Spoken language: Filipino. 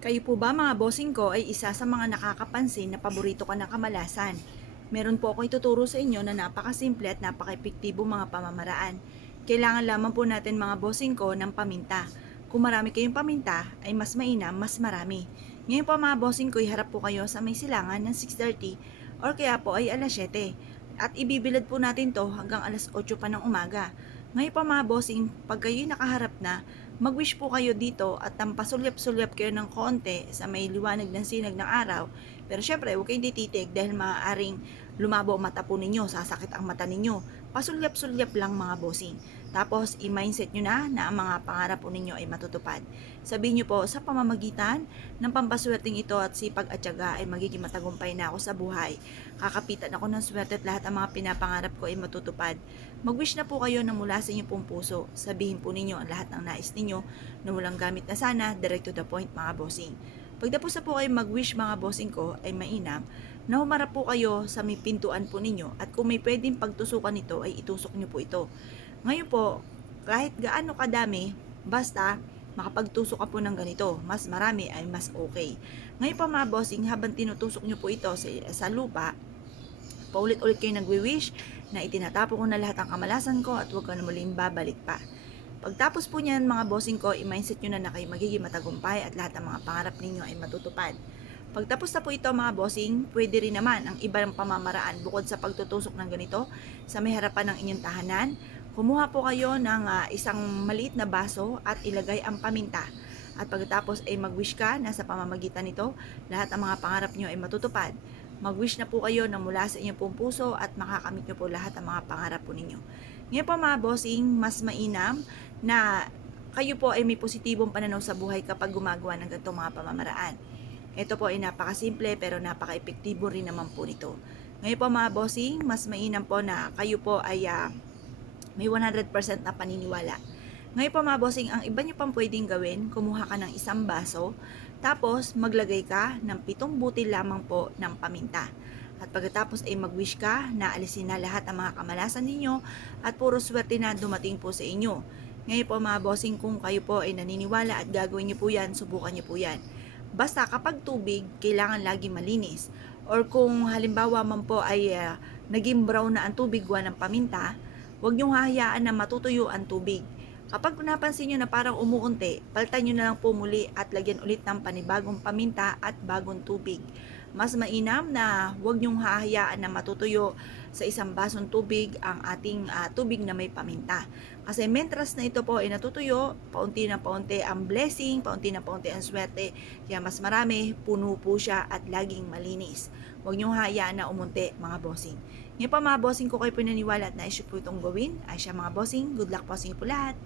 Kayo po ba mga bossing ko ay isa sa mga nakakapansin na paborito ka ng kamalasan? Meron po ako ituturo sa inyo na napakasimple at napaka-epektibo mga pamamaraan. Kailangan lamang po natin mga bossing ko ng paminta. Kung marami kayong paminta, ay mas mainam, mas marami. Ngayon po mga bossing ko, iharap po kayo sa may silangan ng 6:30 or kaya po ay alas 7. At ibibilad po natin to hanggang alas 8 pa ng umaga. Ngayon po mga bossing, pag kayo nakaharap na, mag-wish po kayo dito at pasulyap-sulyap kayo ng konti sa may liwanag ng sinag ng araw. Pero syempre, huwag kayong tititig dahil maaaring lumabo ang mata po ninyo, sasakit ang mata ninyo. Pasulyap-sulyap lang mga bossing. Tapos, i-mindset nyo na ang mga pangarap po ninyo ay matutupad. Sabihin nyo po, sa pamamagitan ng pampaswerteng ito at sipag at tiyaga ay magiging matagumpay na ako sa buhay. Kakapitan ako ng swerte at lahat ang mga pinapangarap ko ay matutupad. Mag-wish na po kayo na mula sa inyong pong puso. Sabihin po ninyo ang lahat ng nais ninyo na walang gamit na sana, direct to the point mga bossing. Pagtapos na po kayo mag-wish mga bossing ko ay mainam na humarap po kayo sa may pintuan po ninyo at kung may pwedeng pagtusukan nito ay itusok nyo po ito. Ngayon po, kahit gaano kadami, basta makapagtusok ka po ng ganito, mas marami ay mas okay. Ngayon pa mga bossing, habang tinutusok nyo po ito sa lupa, paulit-ulit kayo nagwi-wish na itinatapon ko na lahat ng kamalasan ko at huwag ka na muling babalik pa. Pagtapos po niyan mga bossing ko, i-mindset nyo na kayo magiging matagumpay at lahat ng mga pangarap ninyo ay matutupad. Pagtapos na po ito mga bossing, pwede rin naman ang ibang pamamaraan bukod sa pagtutusok ng ganito sa may harapan ng inyong tahanan. Kumuha po kayo ng isang maliit na baso at ilagay ang paminta. At pagkatapos ay mag-wish ka na sa pamamagitan nito, lahat ng mga pangarap nyo ay matutupad. Mag-wish na po kayo na mula sa inyong pong puso at makakamit nyo po lahat ng mga pangarap po ninyo. Ngayon po mga bossing, mas mainam na kayo po ay may positibong pananaw sa buhay kapag gumagawa ng ganitong mga pamamaraan. Ito po ay napakasimple pero napaka-epektibo rin naman po nito. Ngayon po mga bossing, mas mainam po na kayo po ay may 100% na paniniwala. Ngayon po mga bossing, ang iba nyo pang pwedeng gawin, kumuha ka ng isang baso, tapos maglagay ka ng 7 butil lamang po ng paminta. At pagkatapos ay mag-wish ka na alisin na lahat ng mga kamalasan ninyo at puro swerte na dumating po sa inyo. Ngayon po mga bossing, kung kayo po ay naniniwala at gagawin nyo po yan, subukan nyo po yan. Basta kapag tubig, kailangan lagi malinis. Or kung halimbawa man po ay naging brown na ang tubig gawa ng paminta, huwag nyong hahayaan na matutuyo ang tubig. Kapag napansin nyo na parang umuunti, palitan nyo na lang po muli at lagyan ulit ng panibagong paminta at bagong tubig. Mas mainam na huwag nyong hahayaan na matutuyo sa isang basong tubig ang ating tubig na may paminta. Kasi mentras na ito po ay natutuyo, paunti na paunti ang blessing, paunti na paunti ang swerte. Kaya mas marami, puno po siya at laging malinis. Huwag nyong hahayaan na umunti mga bossing. Ngayon pa mga bossing ko kayo pinaniwala at na-issue po itong gawin. Ay siya mga bossing, good luck po sa inyo po lahat.